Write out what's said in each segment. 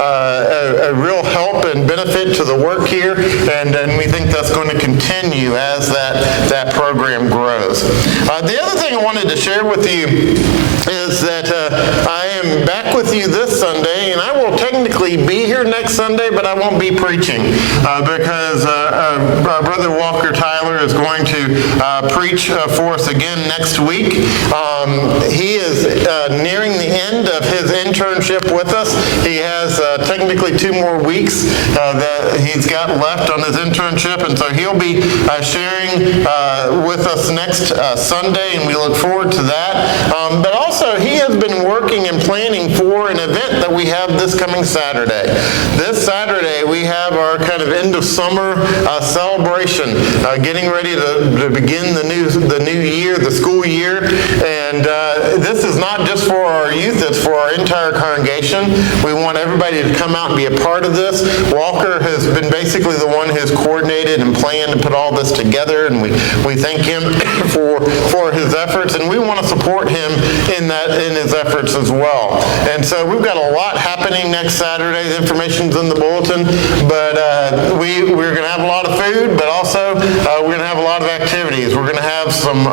a real help and benefit to the work here, and we think that's going to continue as that program grows. The other thing I wanted to share with you is that I am back with you this Sunday, and I will technically be here next Sunday, but I won't be preaching because Brother Walker Tyler is going to preach for us again next week. He is nearing the end of his internship with us. He has technically 2 more weeks that he's got left on his internship, and so he'll be sharing with us next Sunday, and we look forward to that. But also, he has been working and planning for an event that we have this coming Saturday. This Saturday, we have our kind of end of summer celebration, getting ready to begin the new year, the school year. And this is not just for our youth, it's for our entire congregation. We want everybody to come out and be a part of this. Walker has been basically the one who's coordinated and planned and put all this together, and we thank him for his efforts, and we want to support him in his efforts as well. And so we've got a lot happening next Saturday. The information's in the bulletin, but we're going to have a lot of food, but also we're going to have a lot of activities. We're going to have some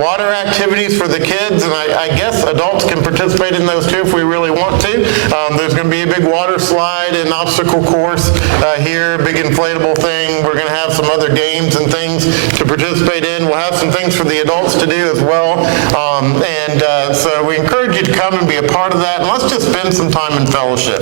water activities for the kids, and I guess adults can participate in those too if we really want to. There's going to be a big water slide and obstacle course here, big inflatable thing. We're going to have some other games and things to participate in. We'll have some things for the adults to do as well. So we encourage you to come and be a part of that, and let's just spend some time in fellowship.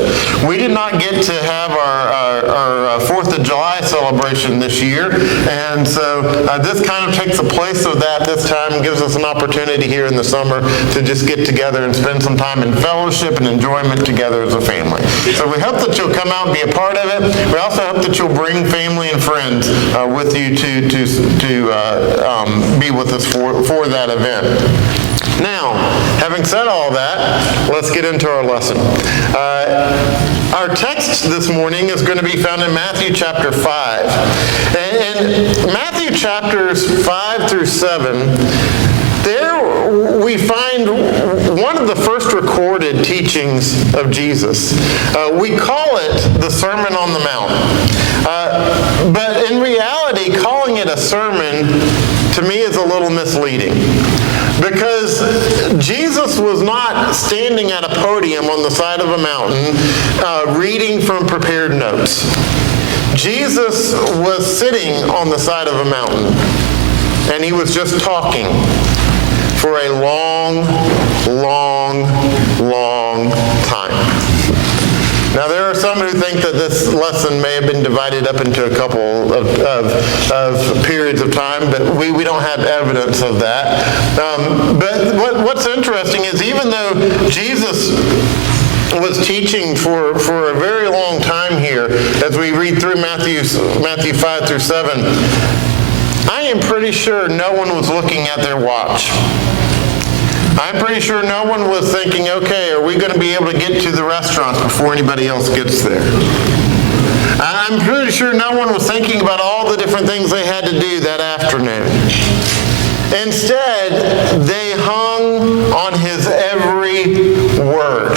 We did not get to have our 4th of July celebration this year, and so this kind of takes the place of that this time and gives us an opportunity here in the summer to just get together and spend some time in fellowship and enjoyment together as a family. So we hope that you'll come out and be a part of it. We also hope that you'll bring family and friends with you to be with us for that event. Now, having said all that, let's get into our lesson. Our text this morning is going to be found in Matthew chapter 5. And Matthew chapters 5 through 7, there we find one of the first recorded teachings of Jesus. We call it the Sermon on the Mount. But in reality, calling it a sermon to me is a little misleading. Because Jesus was not standing at a podium on the side of a mountain reading from prepared notes. Jesus was sitting on the side of a mountain, and he was just talking for a long, long, long time. Now, there are some who think that this lesson may have been divided up into a couple of periods of time, but we don't have evidence of that. But what's interesting is even though Jesus was teaching for a very long time here, as we read through Matthew 5 through 7, I am pretty sure no one was looking at their watch. I'm pretty sure no one was thinking, okay, are we going to be able to get to the restaurants before anybody else gets there? I'm pretty sure no one was thinking about all the different things they had to do that afternoon. Instead, they hung on his every word.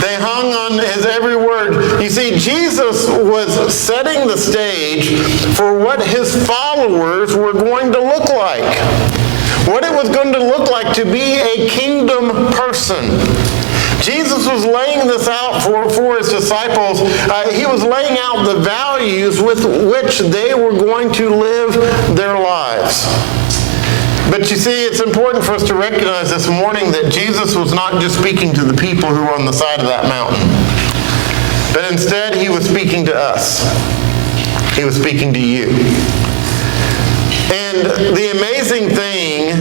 They hung on his every word. You see, Jesus was setting the stage for what his followers were going to look like. What it was going to look like to be a kingdom person. Jesus was laying this out for his disciples. He was laying out the values with which they were going to live their lives. But you see, it's important for us to recognize this morning that Jesus was not just speaking to the people who were on the side of that mountain. But instead, he was speaking to us. He was speaking to you. And the amazing thing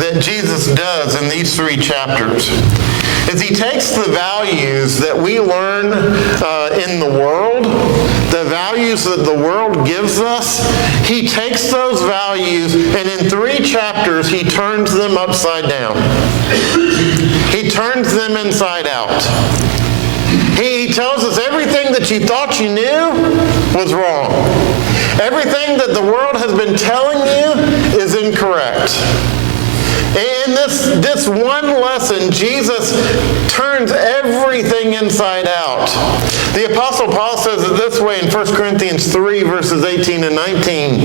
that Jesus does in these 3 chapters is he takes the values that we learn in the world, the values that the world gives us, he takes those values and in 3 chapters he turns them upside down. He turns them inside out. He tells us everything that you thought you knew was wrong. Everything that the world has been telling you is incorrect. In this one lesson, Jesus turns everything inside out. The Apostle Paul says it this way in 1 Corinthians 3, verses 18 and 19.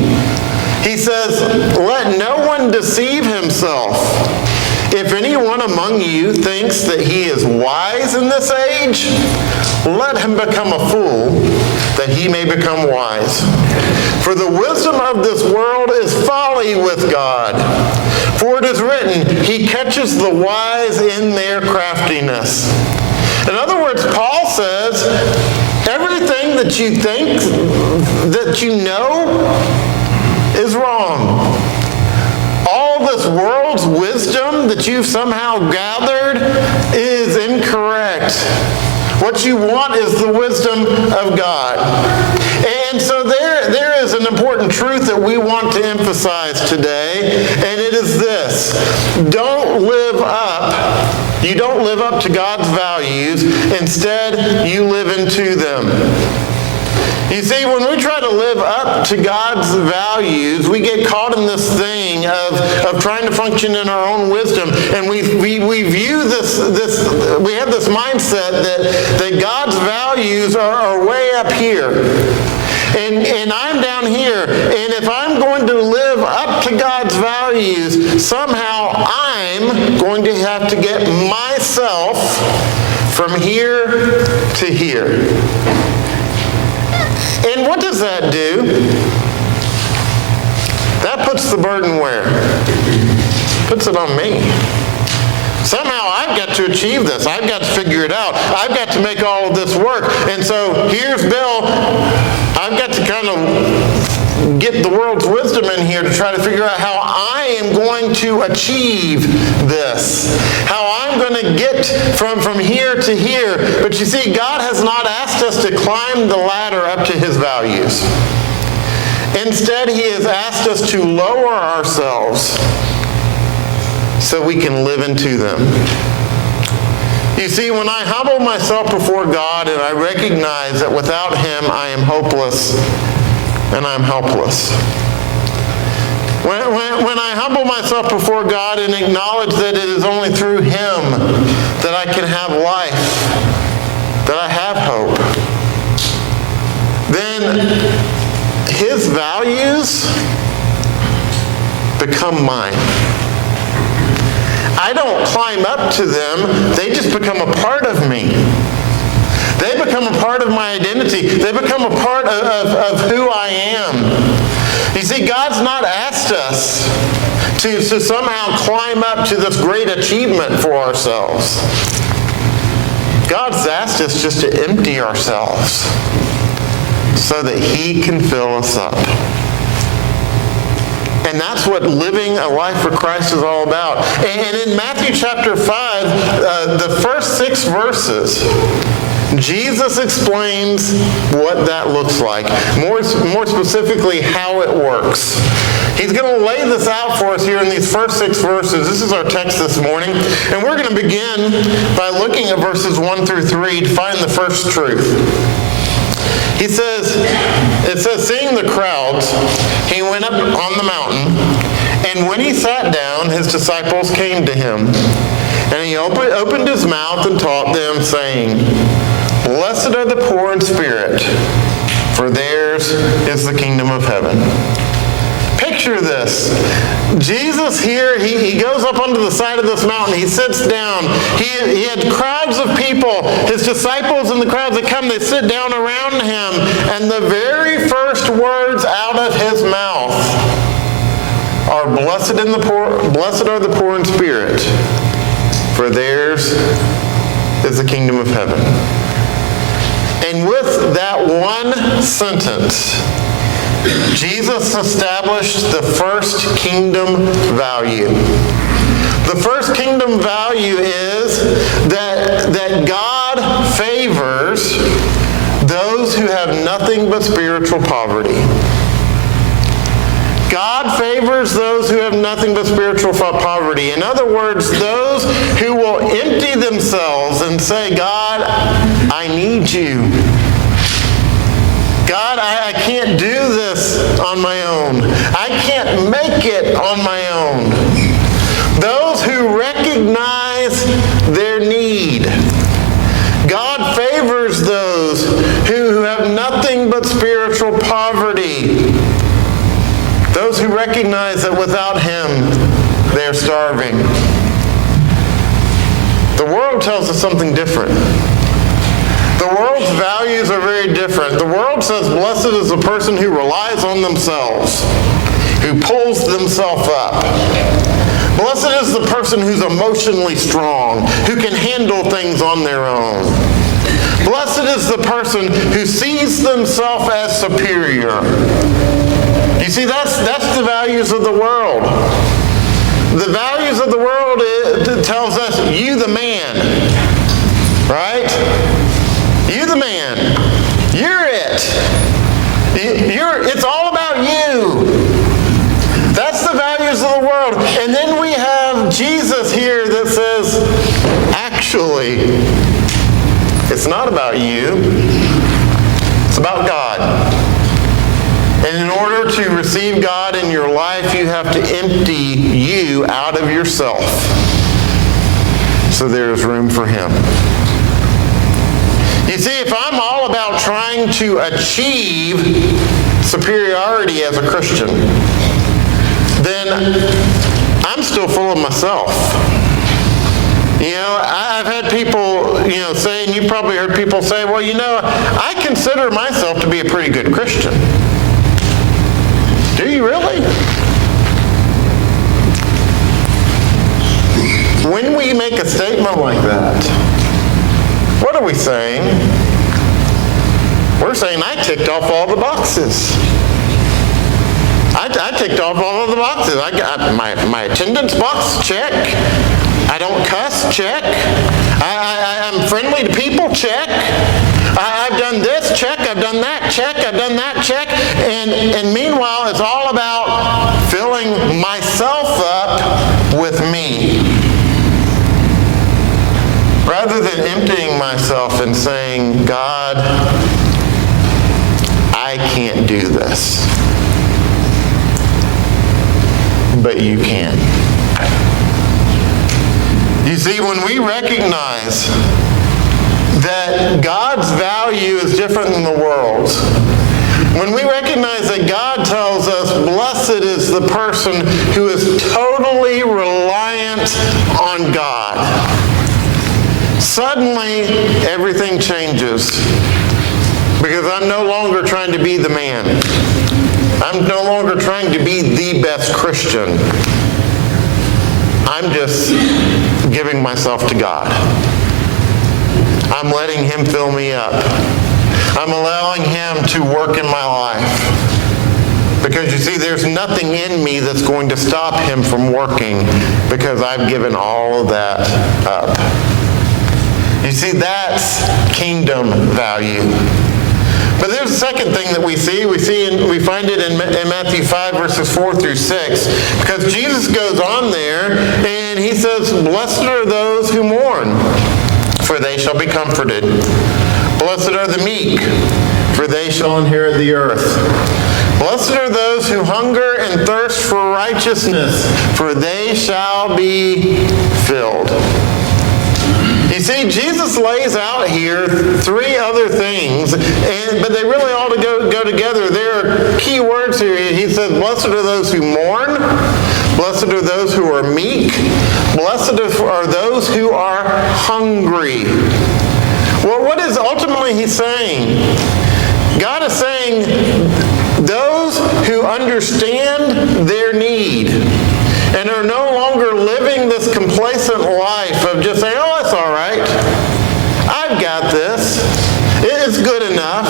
He says, "Let no one deceive himself. If anyone among you thinks that he is wise in this age, let him become a fool, that he may become wise. For the wisdom of this world is folly with God. For it is written, He catches the wise in their craftiness." In other words, Paul says, everything that you think that you know is wrong. All this world's wisdom that you've somehow gathered is incorrect. What you want is the wisdom of God. And so there is an important truth that we want to emphasize today, and it is this. You don't live up to God's values. Instead, you live into them. You see, when we try to live up to God's values, we get caught in this thing of trying to function in our own wisdom. And we view this we have this mindset that God's values are way up here. And I'm down here. And if I'm going to live up to God's values, somehow I'm going to have to get myself from here to here. And what does that do? That puts the burden where? Puts it on me. Somehow I've got to achieve this. I've got to figure it out. I've got to make all of this work. And so here's Bill. I've got to kind of get the world's wisdom in here to try to figure out how I am going to achieve this. How I'm going to get from here to here. But you see, God has not asked us to climb the ladder up to His values. Instead, He has asked us to lower ourselves so we can live into them. You see, when I humble myself before God and I recognize that without Him I am hopeless and I'm helpless. When I humble myself before God and acknowledge that it is only through Him that I can have life, that I have hope, then His values become mine. I don't climb up to them, they just become a part of me. They become a part of my identity. They become a part of who I am. You see, God's not asked us to somehow climb up to this great achievement for ourselves. God's asked us just to empty ourselves so that He can fill us up. And that's what living a life for Christ is all about. And in Matthew chapter 5, the first 6 verses, Jesus explains what that looks like. More specifically, how it works. He's going to lay this out for us here in these first 6 verses. This is our text this morning. And we're going to begin by looking at verses 1 through 3 to find the first truth. It says, seeing the crowds, He went up on the mountain, and when He sat down, His disciples came to Him. And He opened His mouth and taught them, saying, Blessed are the poor in spirit, for theirs is the kingdom of heaven. Picture this. Jesus here, he goes up onto the side of this mountain. He sits down. He had crowds of people. His disciples and the crowds that come, they sit down around Him. And the very first words out of His mouth are, Blessed are the poor in spirit, for theirs is the kingdom of heaven. And with that one sentence, Jesus established the first kingdom value. The first kingdom value is that God favors those who have nothing but spiritual poverty. God favors those who have nothing but spiritual poverty. In other words, those who will empty themselves and say, God, I need you. God, I can't do this on my own. I can't make it on my own. Those tells us something different. The world's values are very different. The world says, blessed is the person who relies on themselves, who pulls themselves up. Blessed is the person who's emotionally strong, who can handle things on their own. Blessed is the person who sees themselves as superior. You see, that's the values of the world. The values of the world, it tells us, you the man, right? You the man. You're it. It's all about you. That's the values of the world. And then we have Jesus here that says, actually, it's not about you. It's about God. And in order to receive God in your life, you have to empty you out of yourself so there is room for Him. You see, if I'm all about trying to achieve superiority as a Christian, then I'm still full of myself. You know, I've had people, say, and you've probably heard people say, well, I consider myself to be a pretty good Christian. Do you really? When we make a statement like that, what are we saying? We're saying I ticked off all the boxes. I ticked off all of the boxes. I got my attendance box, check. I don't cuss, check. I'm friendly to people, check. I've done this, check. I've done that, check. I've done that, check. And meanwhile, it's all about filling myself up with me, rather than emptying myself and saying, God, I can't do this, but you can. You see, when we recognize that God's value is different than the world's, when we recognize that God tells us, blessed is the person who is totally reliant on God, suddenly everything changes. Because I'm no longer trying to be the man. I'm no longer trying to be the best Christian. I'm just giving myself to God. I'm letting Him fill me up. I'm allowing Him to work in my life. Because you see, there's nothing in me that's going to stop Him from working, because I've given all of that up. You see, that's kingdom value. But there's a second thing that we see. We find it in Matthew 5, verses 4 through 6. Because Jesus goes on there and He says, blessed are those who mourn, for they shall be comforted. Blessed are the meek, for they shall inherit the earth. Blessed are those who hunger and thirst for righteousness, for they shall be filled. You see, Jesus lays out here three other things, but they really all go together. There are key words here. He says, blessed are those who mourn. Blessed are those who are meek. Blessed are those who are hungry. Well, what is ultimately He's saying? God is saying, those who understand their need and are no longer living this complacent life of just saying, oh, that's all right. I've got this. It's good enough.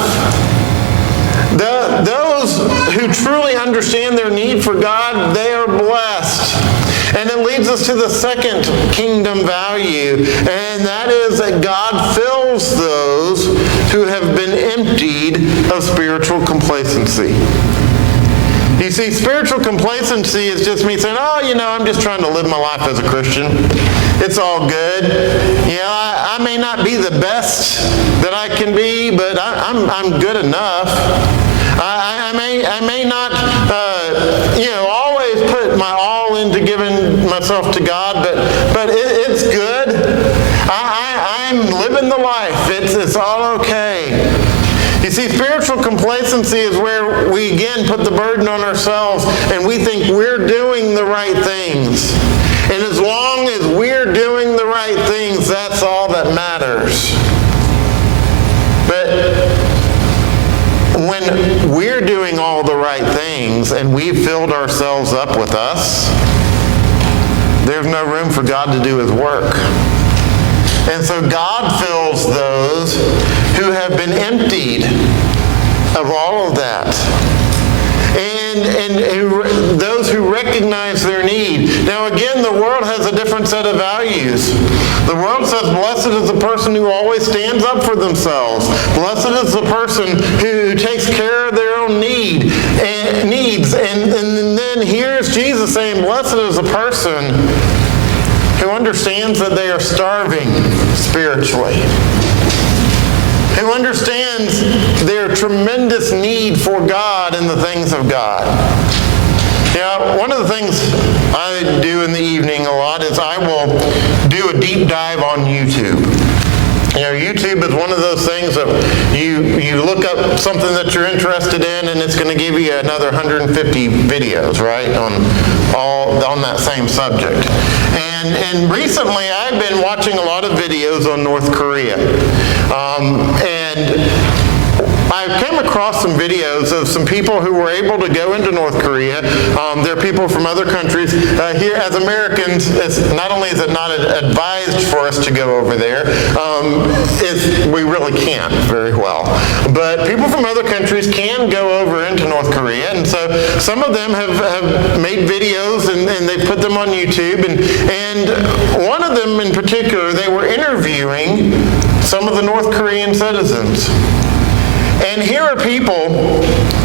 Those who truly understand their need for God, they are blessed. And it leads us to the second kingdom value, and that is that God fills those who have been emptied of spiritual complacency. You see, spiritual complacency is just me saying, oh, I'm just trying to live my life as a Christian. It's all good. I may not be the best that I can be, but I'm good enough. I may not, always put my all into giving myself to God, but it's good. I'm living the life. It's all okay. You see, spiritual complacency is where we again put the burden on ourselves and we think we're doing the right things. And as long as we're doing the right things, that's all all the right things and we've filled ourselves up with us, there's no room for God to do his work. And so God fills those who have been emptied of all of that. And those who recognize their need. Now again, the world has a different set of values. The world says, blessed is the person who always stands up for themselves. Blessed is the person who takes care of their own needs. And then here's Jesus saying, blessed is the person who understands that they are starving spiritually, who understands their tremendous need for God and the things of God. One of the things I do in the evening a lot is I will do a deep dive on YouTube. YouTube is one of those things that you look up something that you're interested in and it's going to give you another 150 videos, right, on that same subject. And recently I've been watching a lot of videos on North Korea. And I came across some videos of some people who were able to go into North Korea. There are people from other countries. Here, as Americans, not only is it not advised for us to go over there, we really can't very well. But people from other countries can go over into North Korea. And so some of them have made videos and they put them on YouTube. And one of them in particular, they were interviewing some of the North Korean citizens. And here are people,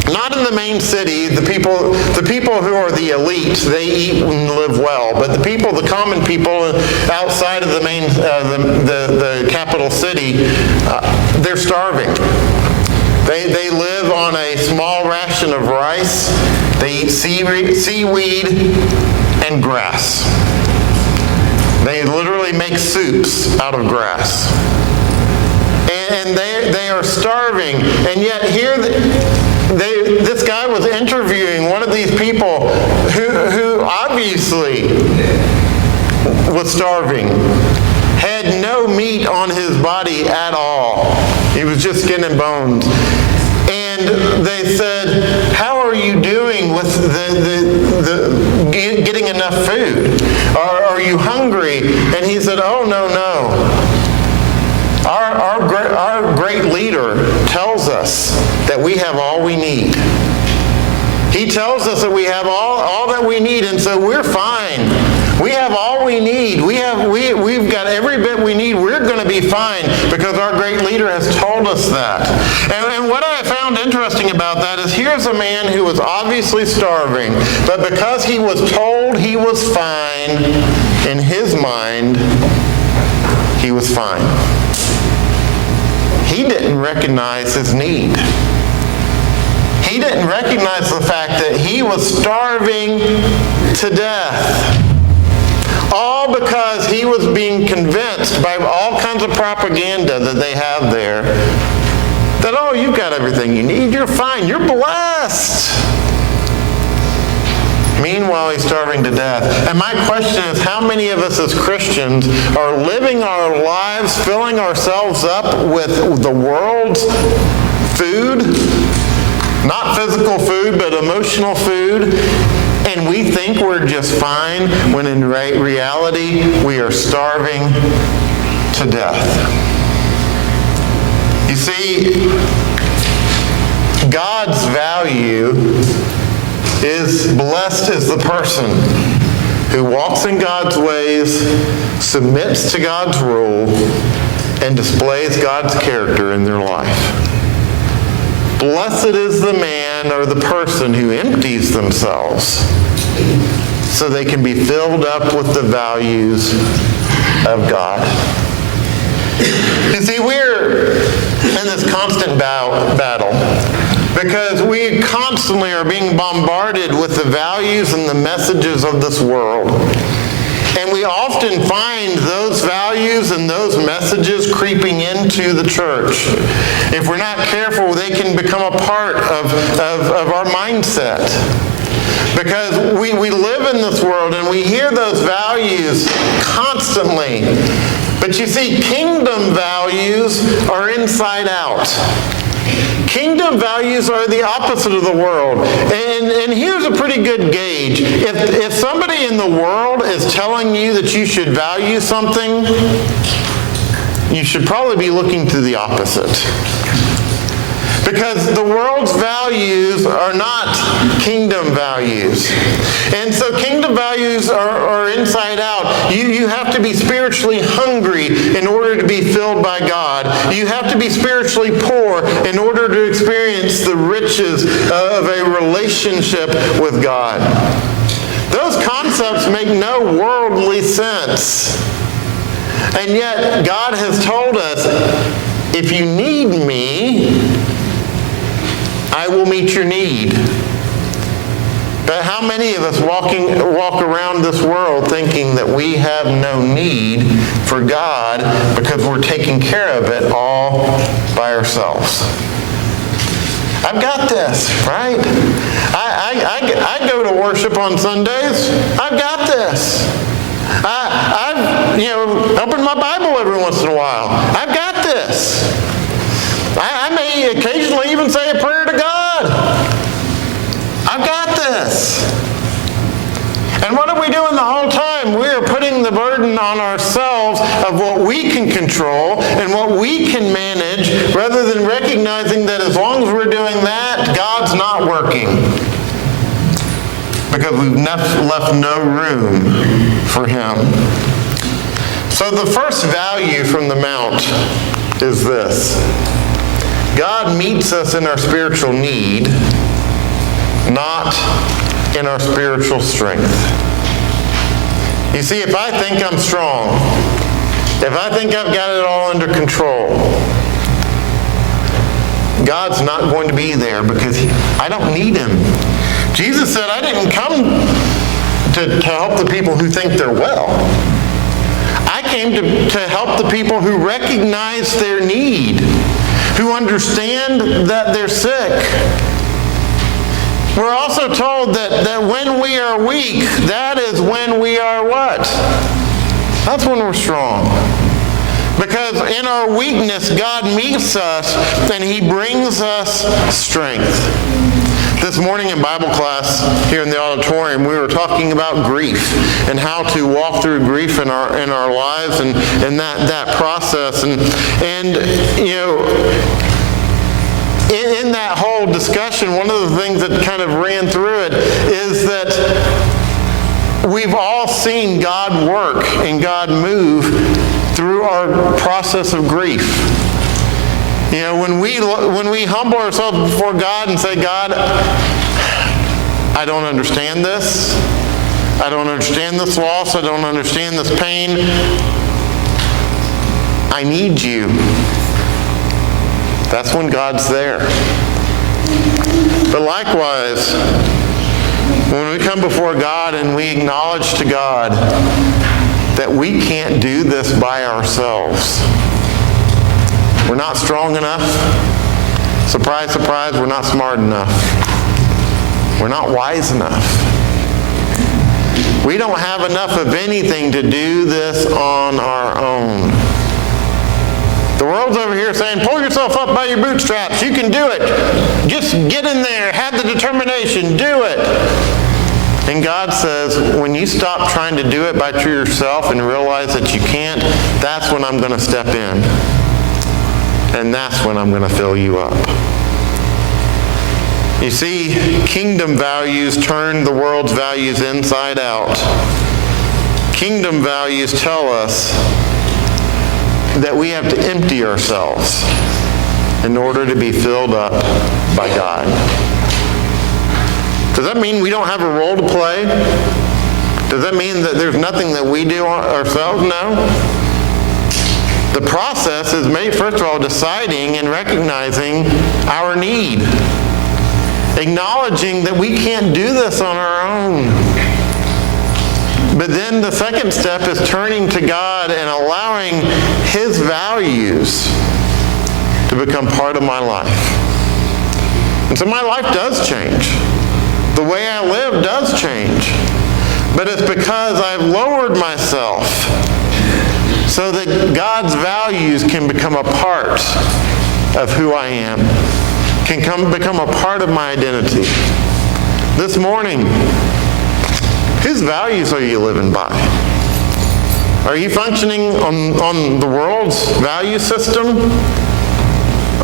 not in the main city, the people who are the elite, they eat and live well, but the common people outside of the main, the capital city, they're starving. They live on a small ration of rice. They eat seaweed and grass. They literally make soups out of grass. And they are starving. And yet here, this guy was interviewing one of these people who obviously was starving, had no meat on his body at all. He was just skin and bones. And they said, how are you doing with getting enough food? Are you hungry? And he said, oh, no. Our great leader tells us that we have all we need. He tells us that we have all that we need, and so we're fine. We have all we need. We've got every bit we need. We're going to be fine because our great leader has told us that. And what I found interesting about that is here's a man who was obviously starving, but because he was told he was fine, in his mind, he was fine. He didn't recognize his need. He didn't recognize the fact that he was starving to death. All because he was being convinced by all kinds of propaganda that they have there that, oh, you've got everything you need, you're fine, you're blessed. Meanwhile, he's starving to death. And my question is, how many of us as Christians are living our lives, filling ourselves up with the world's food? Not physical food, but emotional food. And we think we're just fine, when in reality, we are starving to death. You see, God's value is blessed is the person who walks in God's ways, submits to God's rule, and displays God's character in their life. Blessed is the man or the person who empties themselves so they can be filled up with the values of God. You see, we're in this constant battle because we constantly are being bombarded with the values and the messages of this world. And we often find those values and those messages creeping into the church. If we're not careful, they can become a part of our mindset. Because we live in this world and we hear those values constantly. But you see, kingdom values are inside out. Kingdom values are the opposite of the world. And here's a pretty good gauge. If somebody in the world is telling you that you should value something, you should probably be looking to the opposite. Because the world's values are not kingdom values. And so kingdom values are inside out. You have to be spiritually hungry in order to be filled by God. You have to be spiritually poor in order to experience the riches of a relationship with God. Those concepts make no worldly sense. And yet God has told us, if you need me, I will meet your need. But how many of us walk around this world thinking that we have no need for God because we're taking care of it all by ourselves? I've got this, right? I go to worship on Sundays. I've got this. I've opened my Bible every once in a while. I've got this. I may occasionally even say a prayer to God. I've got this. And what are we doing the whole time? We are putting the burden on ourselves of what we can control and what we can manage, rather than recognizing that as long as we're doing that, God's not working. Because we've left no room for Him. So the first value from the Mount is this. God meets us in our spiritual need, not in our spiritual strength. You see, if I think I'm strong, if I think I've got it all under control, God's not going to be there because I don't need Him. Jesus said, I didn't come to help the people who think they're well. I came to help the people who recognize their need, who understand that they're sick. We're also told that when we are weak, that is when we are what? That's when we're strong. Because in our weakness, God meets us and He brings us strength. This morning in Bible class here in the auditorium, we were talking about grief and how to walk through grief in our lives and that process. And in that whole discussion, one of the things that kind of ran through it is that we've all seen God work and God move through our process of grief. When we humble ourselves before God and say, God, I don't understand this. I don't understand this loss. I don't understand this pain. I need you. That's when God's there. But likewise, when we come before God and we acknowledge to God that we can't do this by ourselves, we're not strong enough. Surprise, surprise, we're not smart enough. We're not wise enough. We don't have enough of anything to do this on our own. The world's over here saying, pull yourself up by your bootstraps. You can do it. Just get in there. Have the determination. Do it. And God says, when you stop trying to do it by yourself and realize that you can't, that's when I'm going to step in. And that's when I'm going to fill you up. You see, kingdom values turn the world's values inside out. Kingdom values tell us that we have to empty ourselves in order to be filled up by God. Does that mean we don't have a role to play? Does that mean that there's nothing that we do ourselves? No. The process is made, first of all, deciding and recognizing our need. Acknowledging that we can't do this on our own. But then the second step is turning to God and allowing His values to become part of my life. And so my life does change. The way I live does change. But it's because I've lowered myself so that God's values can become a part of who I am, can become a part of my identity. This morning, whose values are you living by? Are you functioning on the world's value system?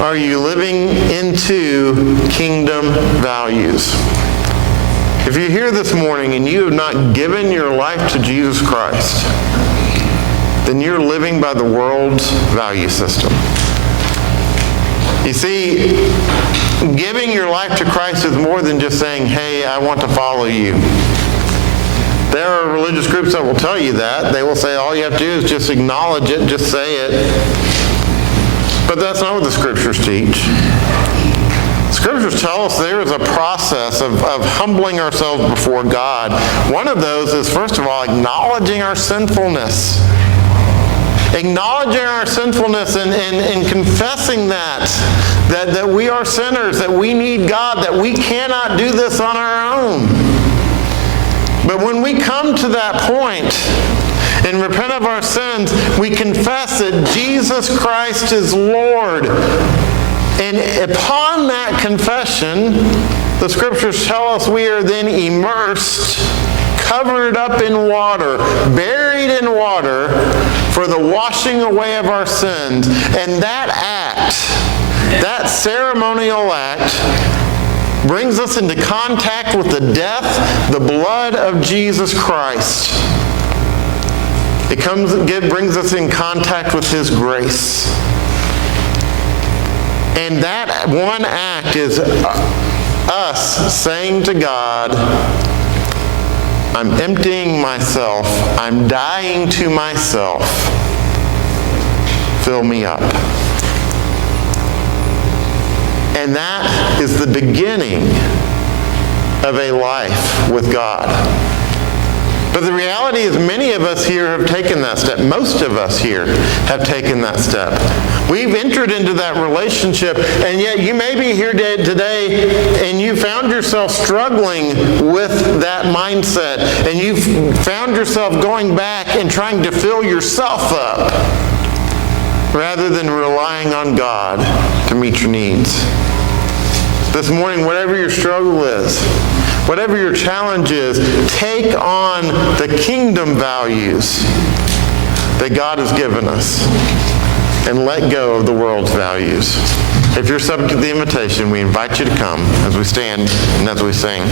Are you living into kingdom values? If you're here this morning and you have not given your life to Jesus Christ, then you're living by the world's value system. You see, giving your life to Christ is more than just saying, hey, I want to follow you. There are religious groups that will tell you that. They will say all you have to do is just acknowledge it, just say it. But that's not what the Scriptures teach. Scriptures tell us there is a process of humbling ourselves before God. One of those is, first of all, acknowledging our sinfulness. Acknowledging our sinfulness and confessing that we are sinners, that we need God, that we cannot do this on our own. But when we come to that point and repent of our sins, we confess that Jesus Christ is Lord. And upon that confession, the Scriptures tell us we are then immersed, covered up in water, buried in water for the washing away of our sins. And that act, that ceremonial act, brings us into contact with the death, the blood of Jesus Christ. It brings us in contact with His grace. And that one act is us saying to God, I'm emptying myself. I'm dying to myself. Fill me up. And that is the beginning of a life with God. But the reality is many of us here have taken that step. Most of us here have taken that step. We've entered into that relationship, and yet you may be here today and you found yourself struggling with that mindset, and you've found yourself going back and trying to fill yourself up rather than relying on God to meet your needs. This morning, whatever your struggle is, whatever your challenge is, take on the kingdom values that God has given us and let go of the world's values. If you're subject to the invitation, we invite you to come as we stand and as we sing.